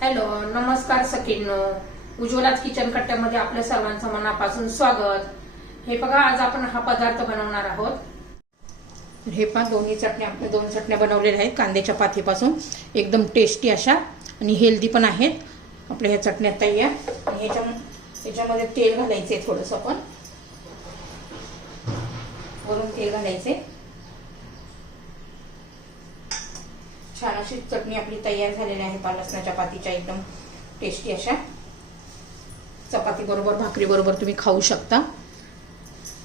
Hello, नमस्कार सखींनो. उज्ज्वलाच kitchen कट्ट्यामध्ये आपल्या सर्वांचं मनापासून स्वागत. हे बघा, आज आपण हा पदार्थ बनवणार आहोत. हे पहा, दोन चटण्या बनवलेल्या आहेत कांद्याच्या पातीपासून. एकदम टेस्टी अशा आणि हेल्दी पण आहेत आपल्या ह्या चटण्या तयार. आणि याच्यामध्ये तेल घालायचे थोडंसं, आपण वरून तेल घालायचे. छान अशी चटणी आपली तयार झालेली आहे लसणाच्या पातीच्या. एकदम टेस्टी अशा चपाती बरोबर, भाकरी बरोबर तुम्ही खाऊ शकता.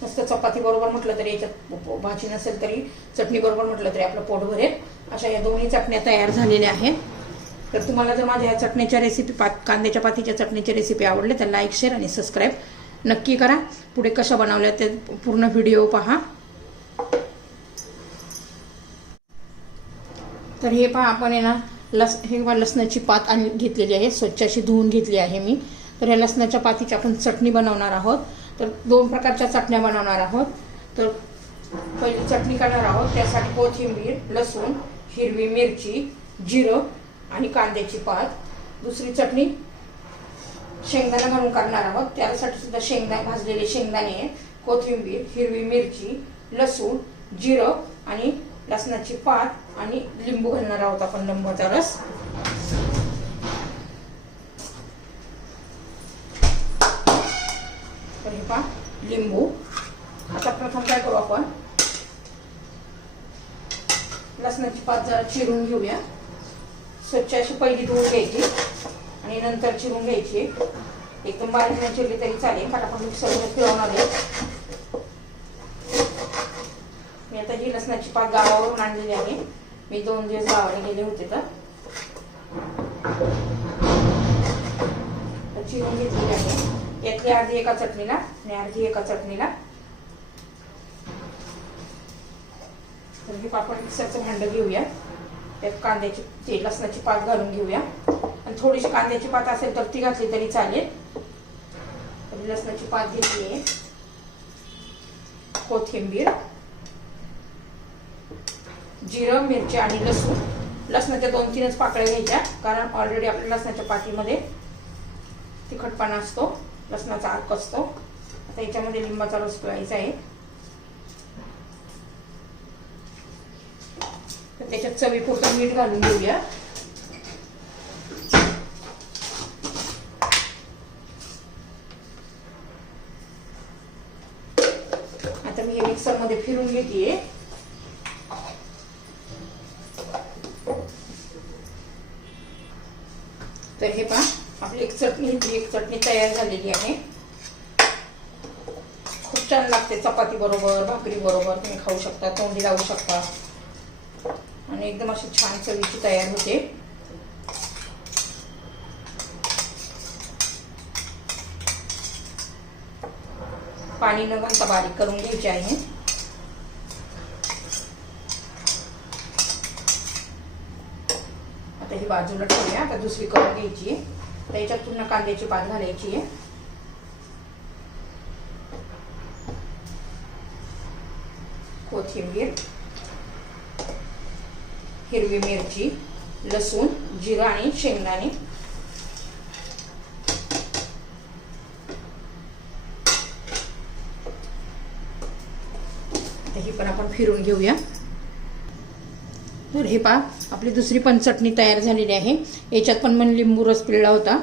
मस्त चपाती बरोबर म्हटलं तरी, याच्यात भाजी नसेल तरी चटणी बरोबर म्हटलं तरी आपलं पोट भरेल. अशा या दोन्ही चटण्या तयार झालेल्या आहेत. तर तुम्हाला जर माझ्या या चटणीच्या रेसिपी, कांद्याच्या पातीच्या चटणीची रेसिपी आवडली तर लाईक, शेअर आणि सबस्क्राईब नक्की करा. पुढे कशा बनवल्या ते पूर्ण व्हिडिओ पहा. तर हे पहा, आपण आहे ना लसणाची पात घेतलेली आहे, स्वच्छ अशी धुवून घेतली आहे मी. तर ह्या लसणाच्या पातीची आपण चटणी बनवणार आहोत. तर दोन प्रकारच्या चटण्या बनवणार आहोत. तर पहिली चटणी करणार आहोत, त्यासाठी कोथिंबीर, लसूण, हिरवी मिरची, जिरं आणि कांद्याची पात. दुसरी चटणी शेंगदाणा घालून करणार आहोत. त्यासाठी सुद्धा भाजलेले शेंगदाणे, कोथिंबीर, हिरवी मिरची, लसूण, जिरं आणि लसणाची पात आणि लिंबू घालणार आहोत आपण, लिंबाचा रस. तर हे पहा, लिंबू. आता प्रथम काय करू, आपण लसणाची पात जरा चिरून घेऊया. स्वच्छ अशी पहिली धुवून घ्यायची आणि नंतर चिरून घ्यायची. एकदम बारीक नाही चिरली तरी चालेल, कारण आपण मिक्सरमध्ये फिरवणार आहे. मी आता ही लसणाची पात गावावरून आणलेली आहे. मी 2 दिवस गावाला गेले होते तर चिरून घेतलेली आहे. यातली अर्धी एका चटणीला आणि अर्धी एका चटणीला. तर हे आपण मिक्सरचं भांडं घेऊया. त्यात लसणाची पात घालून घेऊया. आणि थोडीशी कांद्याची पात असेल तर ती घातली तरी चालेल. तर लसणाची पात घेतली आहे, कोथिंबीर, जिरं, मिरची आणि लसूण. लसणाच्या 2-3च पाकळ्या घ्यायच्या, कारण ऑलरेडी आपल्या लसणाच्या पातीमध्ये तिखटपणा असतो, लसणाचा अर्क असतो. आता याच्यामध्ये लिंबाचा रस पिळायचा आहे. तर त्याच्यात चवीपुरतं मीठ घालून घेऊया. आता मी हे मिक्सर मध्ये फिरून घेतेय. तर हे पहा, आपली एक चटणी तयार झालेली आहे. खूप छान लागते, चपाती बरोबर, भाकरी बरोबर तुम्ही खाऊ शकता, तोंडी लावू शकता आणि एकदम अशी छान चवीची तयार होते. पाणी न घालता बारीक करून घ्यायचे आहे. आता ही बाजूला ठेवूया. आता दुसरी करून घ्यायची आहे. तर याच्यात पुन्हा कांद्याची पात घालायची आहे, कोथिंबीर, हिरवी मिरची, लसूण, जिरं आणि शेंगदाणे. ही पण आपण फिरून घेऊया. तर हे पहा, आपली दुसरी पण चटणी तयार झालेली आहे. याच्यात पण मी लिंबू रस पिळला होता.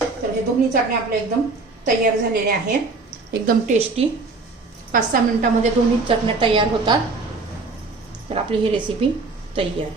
तर हे दोन्ही चटण्या आपल्या एकदम तयार झालेल्या आहेत. एकदम टेस्टी. 5-6 मिनिटांमध्ये दोन्ही चटण्या तयार होतात. तर आपली ही रेसिपी तयार.